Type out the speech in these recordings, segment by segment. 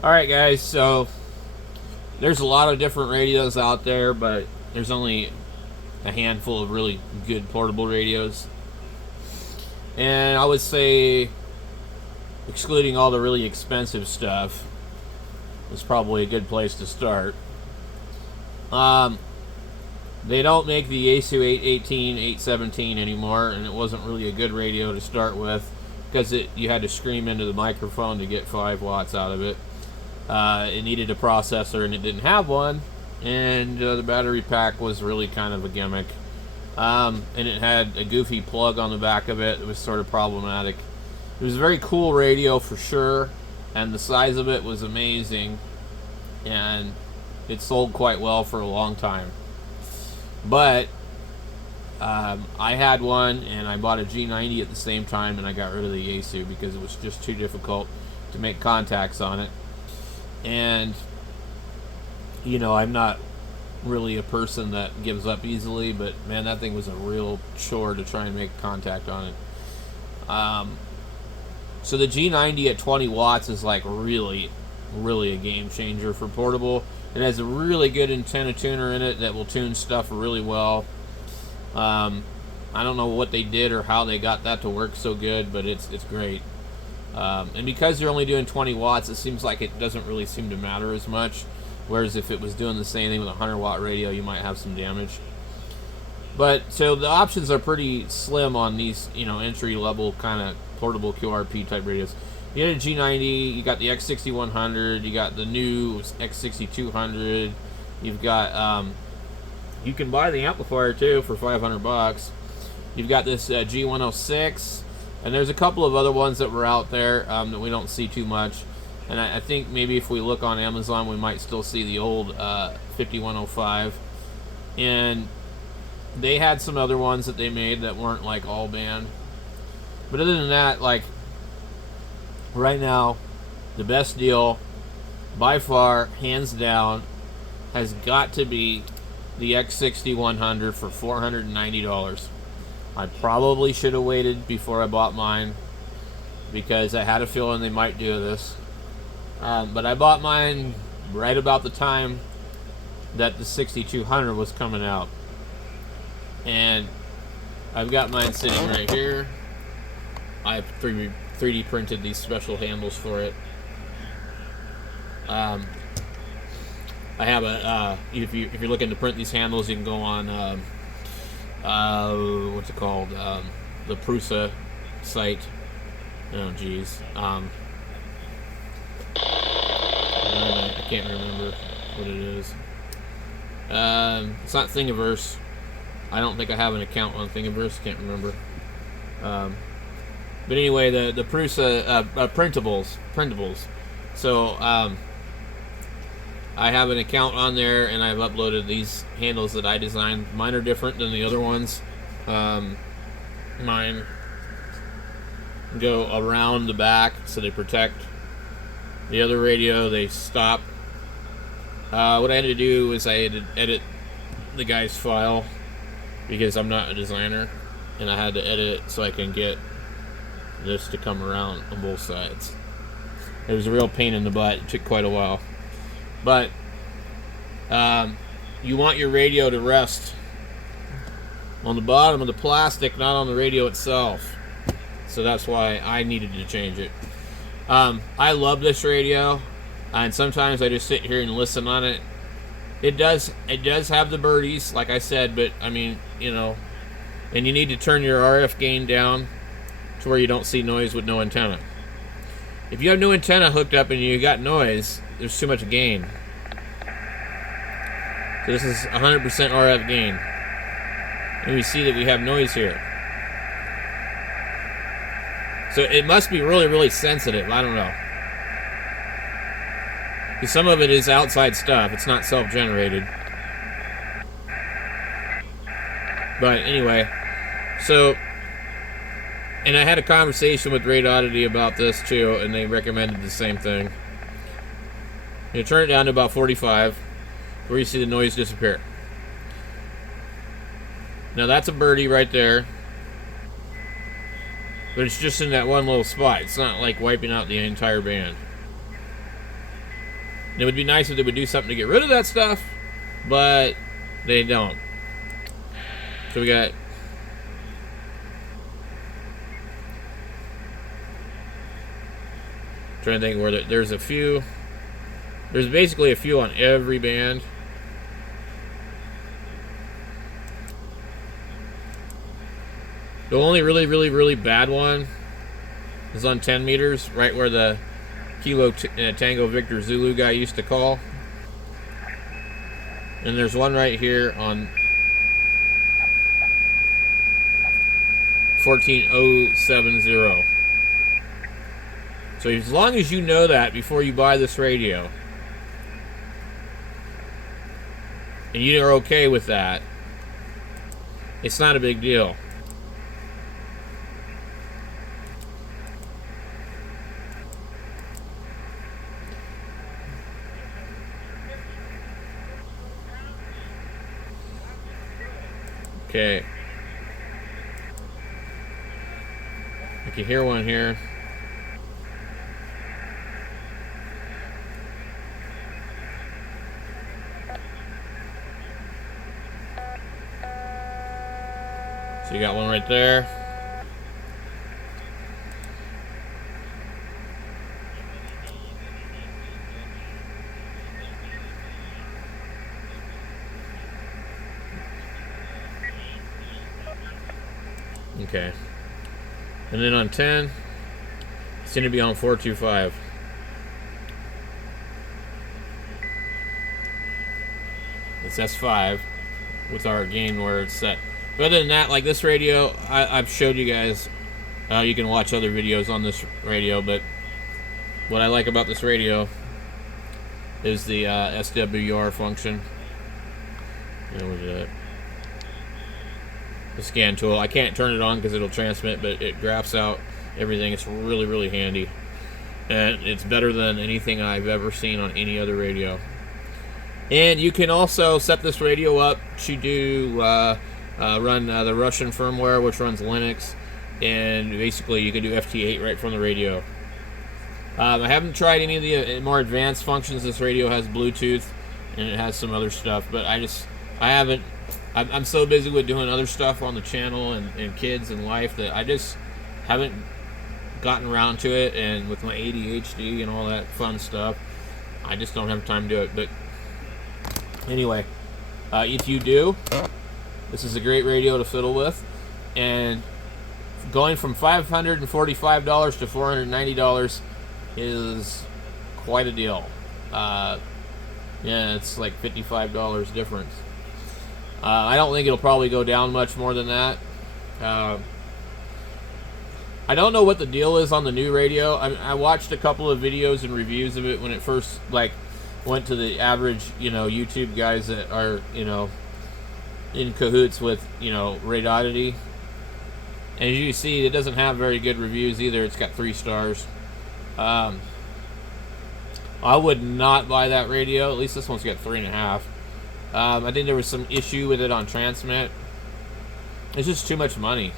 Alright guys, so there's a lot of different radios out there, but there's only a handful of really good portable radios. And I would say, excluding all the really expensive stuff, is probably a good place to start. Um, they don't make the Yaesu 818, 817 anymore, and it wasn't really a good radio to start with because you had to scream into the microphone to get 5 watts out of it. It needed a processor and it didn't have one, and the battery pack was really kind of a gimmick. And it had a goofy plug on the back of it. It was sort of problematic. It was a very cool radio for sure, and the size of it was amazing, and it sold quite well for a long time. But I had one, and I bought a G90 at the same time, and I got rid of the Yaesu because it was just too difficult to make contacts on it. And I'm not really a person that gives up easily, but man, that thing was a real chore to try and make contact on it. So the G90 at 20 watts is like really a game changer for portable. It has a really good antenna tuner in it that will tune stuff really well. I don't know what they did or how they got that to work so good, but it's great. And because they're only doing 20 watts, it seems like it doesn't really seem to matter as much. Whereas if it was doing the same thing with a 100-watt radio, you might have some damage. But so the options are pretty slim on these, entry-level kind of portable QRP type radios. You get a G90, you got the x6100, you got the new x6200. You've got you can buy the amplifier too for $500. You've got this G106. And there's a couple of other ones that were out there that we don't see too much. And I think maybe if we look on Amazon, we might still see the old 5105. And they had some other ones that they made that weren't like all band. But other than that, like right now, the best deal by far, hands down, has got to be the x6100 for $490. I probably should have waited before I bought mine because I had a feeling they might do this. But I bought mine right about the time that the 6200 was coming out. And I've got mine sitting right here. I have 3D printed these special handles for it. I have if you're looking to print these handles, you can go on what's it called? The Prusa site. Oh, geez. I can't remember what it is. It's not Thingiverse. I don't think I have an account on Thingiverse. Can't remember. But anyway, the Prusa printables. So I have an account on there, and I've uploaded these handles that I designed. Mine are different than the other ones. Mine go around the back, so they protect. The other radio, they stop. What I had to do was I had to edit the guy's file because I'm not a designer, and I had to edit it so I can get this to come around on both sides. It was a real pain in the butt. It took quite a while. But you want your radio to rest on the bottom of the plastic, not on the radio itself. So that's why I needed to change it. I love this radio, and sometimes I just sit here and listen on it. It does have the birdies, like I said, but I mean, and you need to turn your RF gain down to where you don't see noise with no antenna. If you have no antenna hooked up and you got noise, there's too much gain. So this is 100% RF gain. And we see that we have noise here. So it must be really sensitive. I don't know. Because some of it is outside stuff. It's not self-generated. But anyway, so, and I had a conversation with radioddity about this too, and they recommended the same thing. You turn it down to about 45, where you see the noise disappear. Now that's a birdie right there. But it's just in that one little spot. It's not like wiping out the entire band. And it would be nice if they would do something to get rid of that stuff, but they don't. So we got trying to think where there's a few. There's basically a few on every band. The only really bad one is on 10 meters, right where the Kilo Tango Victor Zulu guy used to call. And there's one right here on 14070. So as long as you know that before you buy this radio, and you're okay with that, it's not a big deal. Okay. I can hear one here. So you got one right there. Okay. And then on 10, it's going to be on 425. It's S5 with our gain where it's set. But other than that, like this radio, I've showed you guys. You can watch other videos on this radio, but what I like about this radio is the SWR function. The scan tool. I can't turn it on because it'll transmit, but it graphs out everything. It's really handy, and it's better than anything I've ever seen on any other radio. And you can also set this radio up to do run the Russian firmware, which runs Linux, and basically you can do FT8 right from the radio. I haven't tried any of the more advanced functions. This radio has Bluetooth, and it has some other stuff, but I haven't. I'm so busy with doing other stuff on the channel and kids and life that I just haven't gotten around to it. And with my ADHD and all that fun stuff, I just don't have time to do it. But anyway, if you do, this is a great radio to fiddle with. And going from $545 to $490 is quite a deal. Yeah, it's like $55 difference. I don't think it'll probably go down much more than that. I don't know what the deal is on the new radio. I watched a couple of videos and reviews of it when it first went to the average, YouTube guys that are, in cahoots with, radioddity. And as you see, it doesn't have very good reviews either. It's got 3 stars. I would not buy that radio. At least this one's got 3.5. I think there was some issue with it on transmit. It's just too much money.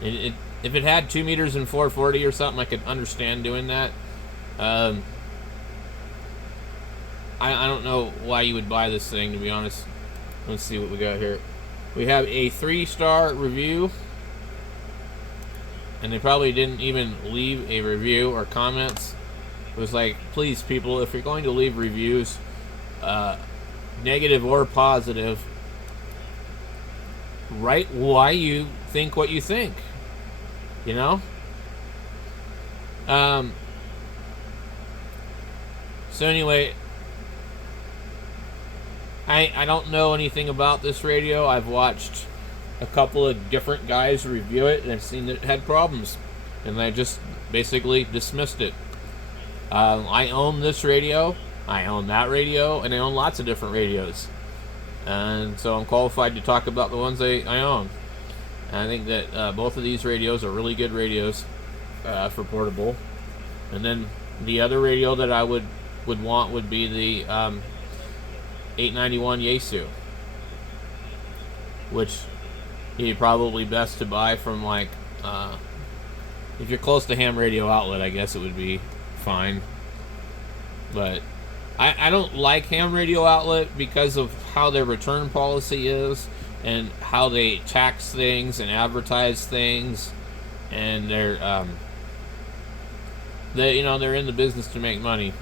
If it had 2 meters and 440 or something, I could understand doing that. I don't know why you would buy this thing, to be honest. Let's see what we got here. We have a 3-star review, and they probably didn't even leave a review or comments. It was like, please, people, if you're going to leave reviews, negative or positive, write why you think what you think. So anyway, I don't know anything about this radio. I've watched a couple of different guys review it, and I've seen that it had problems, and I just basically dismissed it. I own this radio, I own that radio, and I own lots of different radios, and so I'm qualified to talk about the ones I own. And I think that both of these radios are really good radios for portable. And then the other radio that I would want would be the 891 xiegu, which you're probably best to buy from if you're close to ham radio outlet, I guess it would be fine. But I don't like ham radio outlet because of how their return policy is and how they tax things and advertise things, and they're in the business to make money.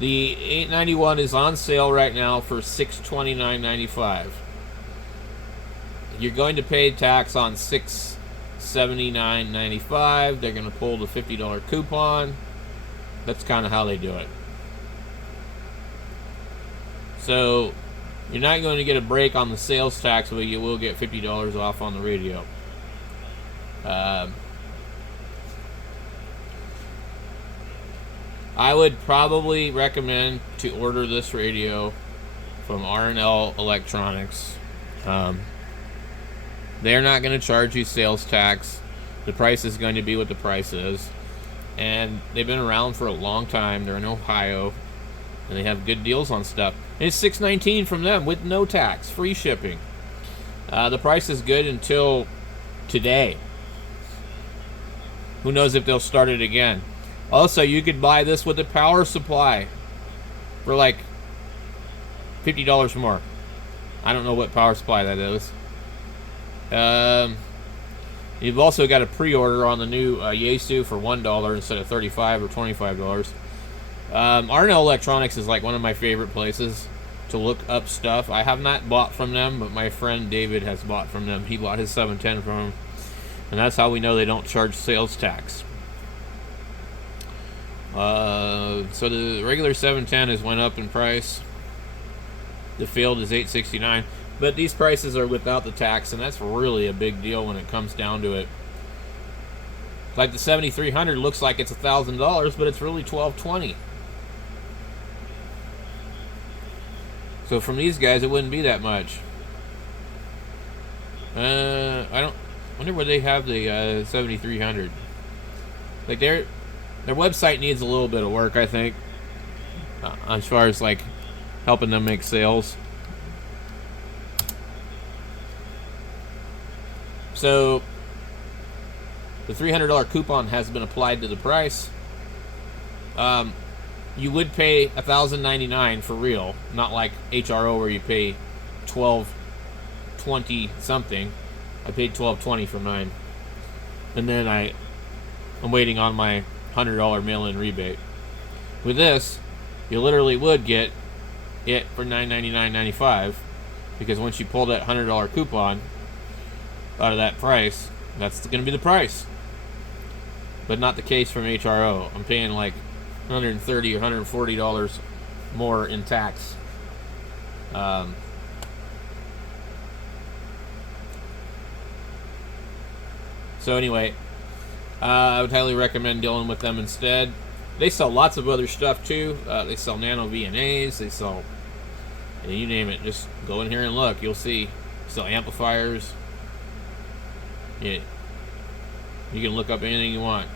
The 891 is on sale right now for $629.95. You're going to pay tax on $679.95. They're going to pull the $50 coupon. That's kind of how they do it. So you're not going to get a break on the sales tax, but you will get $50 off on the radio. I would probably recommend to order this radio from R&L Electronics. They're not going to charge you sales tax. The price is going to be what the price is. And they've been around for a long time. They're in Ohio. And they have good deals on stuff. And it's $619 from them with no tax. Free shipping. The price is good until today. Who knows if they'll start it again. Also, you could buy this with a power supply for like $50 more. I don't know what power supply that is. You've also got a pre-order on the new xiegu for $1 instead of $35 or $25. R&L Electronics is like one of my favorite places to look up stuff. I have not bought from them, but my friend David has bought from them. He bought his 710 from them. And that's how we know they don't charge sales tax. So the regular 710 has went up in price. The field is $869. But these prices are without the tax, and that's really a big deal when it comes down to it. Like the 7300 looks like it's $1,000, but it's really $1,220. So from these guys, it wouldn't be that much. I wonder where they have the 7300. Like their website needs a little bit of work, I think, as far as like helping them make sales. So the $300 coupon has been applied to the price. You would pay $1,099 for real, not like HRO where you pay $1,220 something. I paid $1,220 for mine, and then I'm waiting on my $100 mail-in rebate. With this, you literally would get it for $999.95, because once you pull that $100 coupon out of that price, that's going to be the price. But not the case from HRO. I'm paying like $130 or $140 more in tax. So anyway, I would highly recommend dealing with them instead. They sell lots of other stuff too. They sell nano VNAs. They sell, you name it. Just go in here and look. You'll see. They sell amplifiers. Yeah, you can look up anything you want.